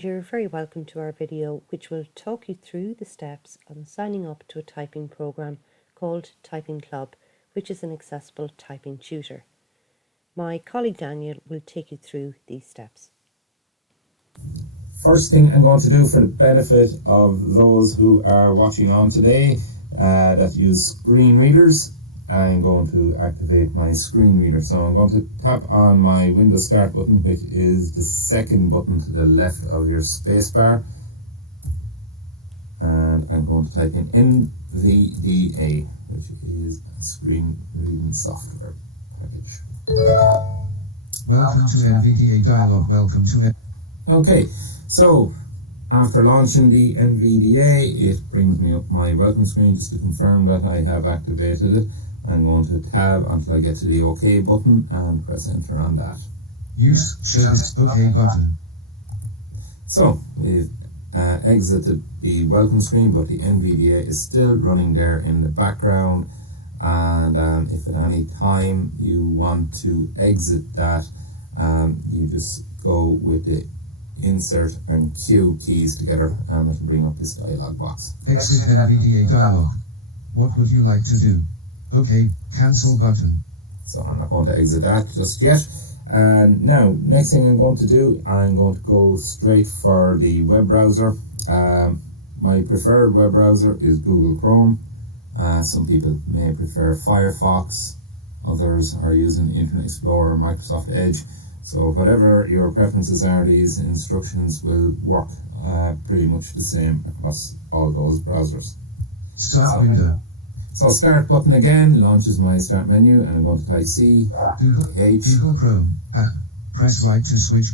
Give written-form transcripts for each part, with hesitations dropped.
and you're very welcome to our video which will talk you through the steps on signing up to a typing program called TypingClub, which is an accessible typing tutor. My colleague Daniel will take you through these steps. First thing I'm going to do for the benefit of those who are watching on today that use screen readers, I'm going to activate my screen reader. So I'm going to tap on my Windows Start button, which is the second button to the left of your spacebar. And I'm going to type in NVDA, which is a screen reading software package. Welcome to NVDA dialog. Welcome to Okay, so after launching the NVDA, it brings me up my welcome screen just to confirm that I have activated it. I'm going to tab until I get to the OK button and press enter on that. Use show this OK button. So we've exited the welcome screen, but the NVDA is still running there in the background. And if at any time you want to exit that, you just go with the Insert and Q keys together and it'll bring up this dialog box. Exit NVDA dialog. What would you like to do? OK, cancel button. So I'm not going to exit that just yet. And now, next thing I'm going to do, I'm going to go straight for the web browser. My preferred web browser is Google Chrome. Some people may prefer Firefox. Others are using Internet Explorer or Microsoft Edge. So whatever your preferences are, these instructions will work pretty much the same across all those browsers. Start window. So start button again launches my start menu, and I'm going to type C Google Chrome app. Press right to switch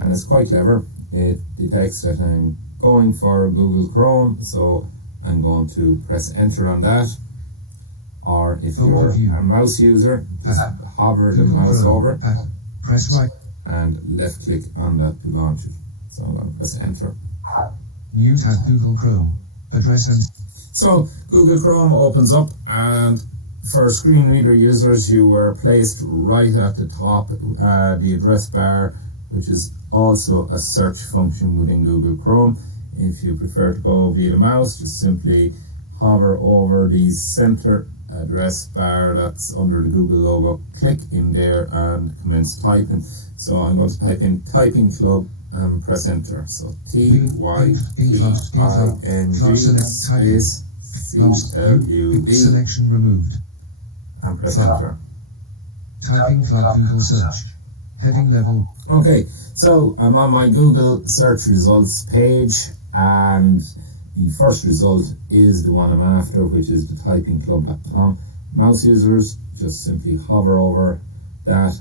and it's quite clever. It detects that I'm going for Google Chrome, so I'm going to press enter on that. Or if you're a mouse user, just hover the mouse over, press right and left click on that to launch it. So I'm going to press enter. New tab Google Chrome. Address and so Google Chrome opens up, and for screen reader users you were placed right at the top, the address bar, which is also a search function within Google Chrome. If you prefer to go via the mouse, just simply hover over the center address bar that's under the Google logo, click in there and commence typing. So I'm going to type in TypingClub and press enter. So TypingClub space CLUB selection removed and press enter. TypingClub Google search. Heading level. Okay, so I'm on my Google search results page, and the first result is the one I'm after, which is the typingclub.com. Mouse users just simply hover over that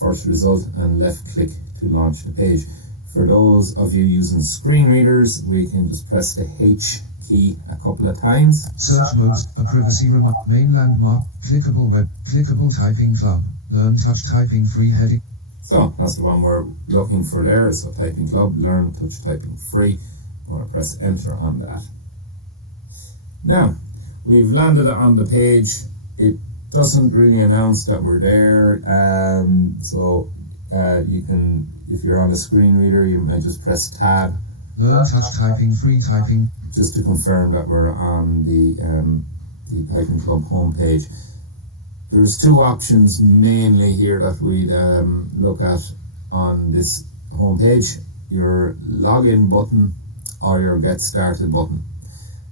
first result and left click to launch the page. For those of you using screen readers, we can just press the H key a couple of times. Search mode, a privacy remark, main landmark, clickable web, clickable typing club, learn touch typing free heading. So that's the one we're looking for there. So TypingClub, learn touch typing free. I'm going to press enter on that. Now, we've landed on the page. It doesn't really announce that we're there. So you can, if you're on a screen reader, you might just press tab. Learn touch typing free typing. Just to confirm that we're on the TypingClub homepage. There's two options mainly here that we'd look at on this homepage: your login button or your get started button.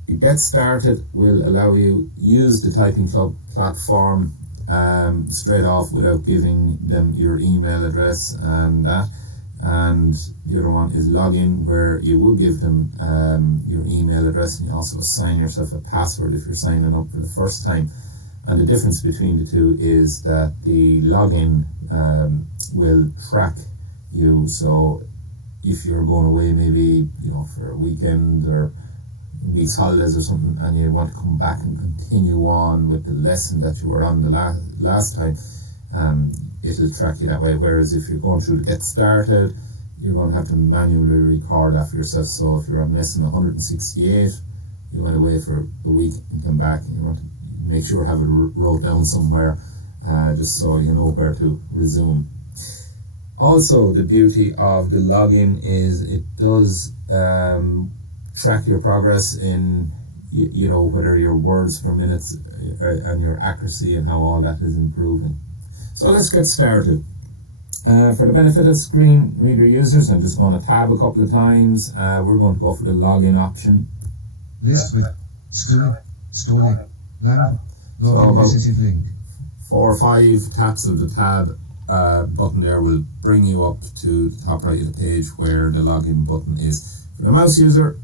The get started will allow you use the TypingClub platform straight off without giving them your email address and that. And the other one is login, where you will give them your email address, and you also assign yourself a password if you're signing up for the first time. And the difference between the two is that the login will track you. So if you're going away, maybe for a weekend or week's holidays or something, and you want to come back and continue on with the lesson that you were on the last time, it'll track you that way. Whereas if you're going through to get started, you're going to have to manually record that for yourself. So if you're on lesson 168, you went away for a week and come back, and you want to make sure have it wrote down somewhere, just so you know where to resume. Also, the beauty of the login is it does track your progress in, you know, whether your words per minute and your accuracy and how all that is improving. So let's get started. For the benefit of screen reader users, I'm just going to tab a couple of times. We're going to go for the login option. List with school, store link, link, login visited link. 4 or 5 taps of the tab button there will bring you up to the top right of the page where the login button is. For the mouse user,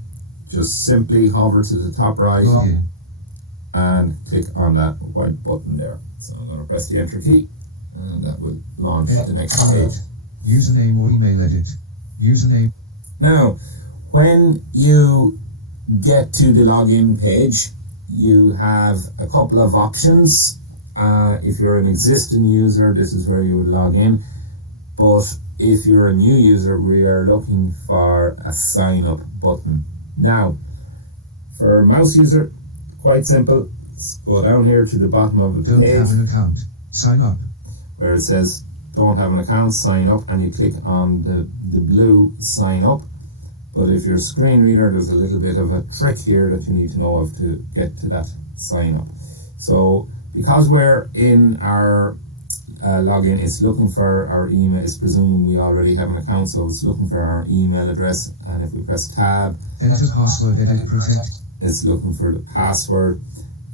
just simply hover to the top right and click on that white button there. So I'm going to press the enter key and that will launch the next page. Username or email edit. Username. Now, when you get to the login page, you have a couple of options. If you're an existing user, this is where you would log in. But if you're a new user, we are looking for a sign up button. Now, for a mouse user, quite simple. Let's go down here to the bottom of the page. Don't have an account. Sign up. Where it says don't have an account, sign up, and you click on the blue sign up. But if you're a screen reader, there's a little bit of a trick here that you need to know of to get to that sign up. So because we're in our login, it's looking for our email. It's presuming we already have an account, so it's looking for our email address. And if we press tab, enter password, edit, protect. It's looking for the password.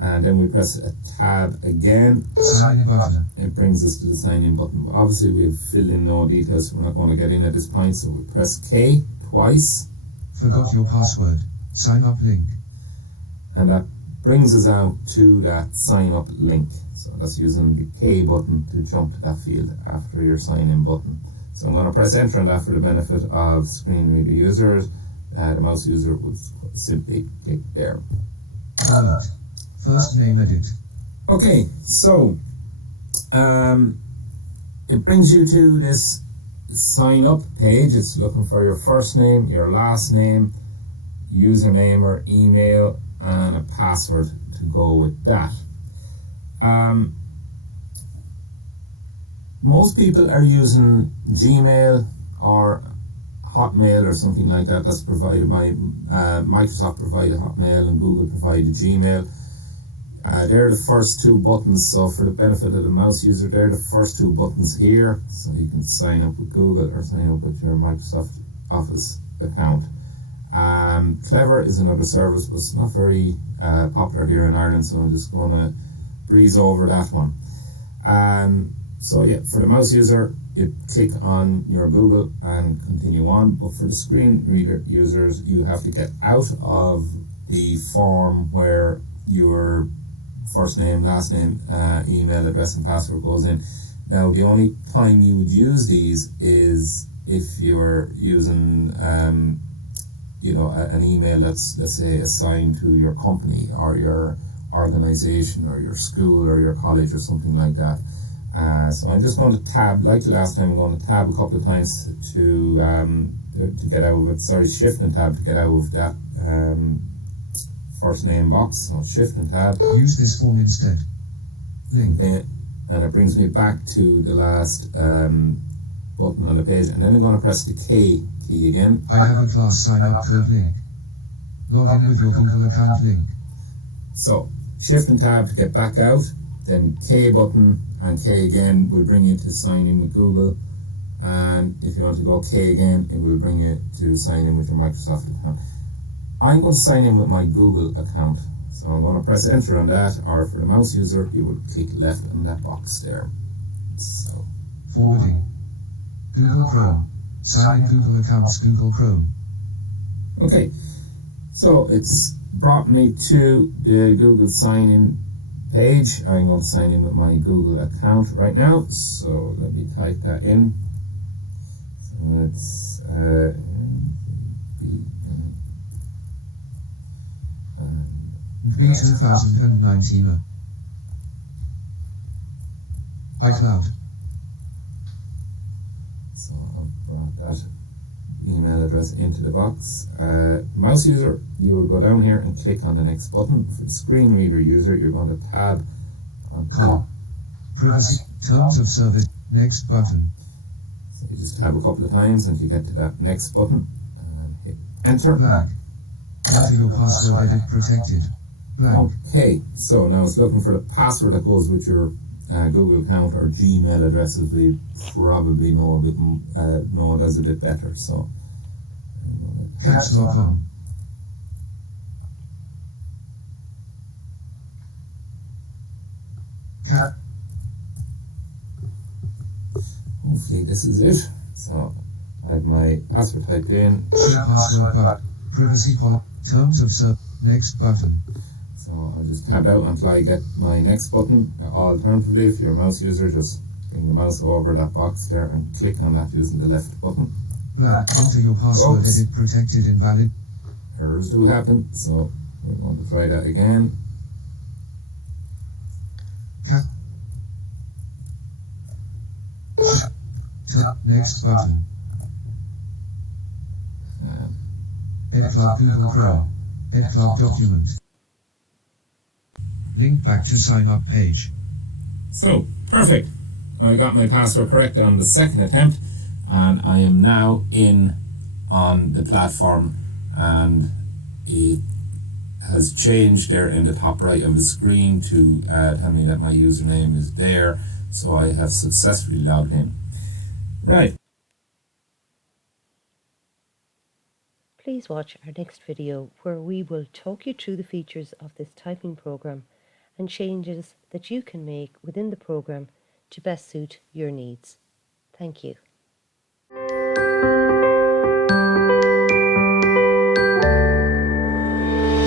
And then we press a tab again. Sign in button. It brings us to the sign in button. But obviously we've filled in no details, so we're not going to get in at this point. So we press K twice. Forgot your password. Sign up link. And that brings us out to that sign up link. So that's using the K button to jump to that field after your sign in button. So I'm going to press enter on that for the benefit of screen reader users. The mouse user would simply click there. Alert. First name edit. Okay, so it brings you to this sign up page. It's looking for your first name, your last name, username or email, and a password to go with that. Most people are using Gmail or Hotmail or something like that. That's provided by Microsoft provided Hotmail and Google provided Gmail. They're the first 2 buttons, so for the benefit of the mouse user, they're the first 2 buttons here, so you can sign up with Google or sign up with your Microsoft Office account. Clever is another service, but it's not very popular here in Ireland, so I'm just going to breeze over that one. So yeah, for the mouse user, you click on your Google and continue on, but for the screen reader users, you have to get out of the form where your first name, last name, email address and password goes in. Now the only time you would use these is if you're using you know, an email that's, let's say, assigned to your company or your organization or your school or your college or something like that. So I'm just going to tab, like the last time, I'm going to tab a couple of times to get out of it. Sorry, shift and tab to get out of that first name box. So shift and tab. Use this form instead. Link. And it brings me back to the last button on the page, and then I'm going to press the K key again. I have a class sign up code link. Log in with your Google account link. So shift and tab to get back out, then K button and K again will bring you to sign in with Google, and if you want to go K again, it will bring you to sign in with your Microsoft account. I'm going to sign in with my Google account, so I'm going to press enter on that, or for the mouse user you will click left on that box there. So Forwarding. Google Chrome. Sign in Google accounts, Google Chrome. okay, so it's brought me to the Google sign in page. I'm going to sign in with my Google account right now, so let me type that in. So it's B2019 iCloud. So I've brought that email address into the box. Mouse user, you will go down here and click on the next button. For the screen reader user, you're going to tab on top. Privacy. Terms of service. Next button. So You just tab a couple of times until you get to that next button and hit enter. Blank. Enter your password, edit protected. Blank. Okay, so now it's looking for the password that goes with your Google account or Gmail address, as we probably know it as a bit better. So Caps lock on. hopefully this is it. So I have my password typed in. Password but privacy policy. Terms of service. Next button. So I'll just tab out until I get my next button. Alternatively, if you're a mouse user, just bring the mouse over that box there and click on that using the left button. Blank. Enter your password, Oops. edit protected, invalid. Errors do happen, so we're going to try that again. Next button. TypingClub Google Chrome. TypingClub document. Link back to sign up page. So, perfect. I got my password correct on the second attempt, and I am now in on the platform, and it has changed there in the top right of the screen to tell me that my username is there, so I have successfully logged in. Right. Please watch our next video where we will talk you through the features of this typing program and changes that you can make within the program to best suit your needs. Thank you.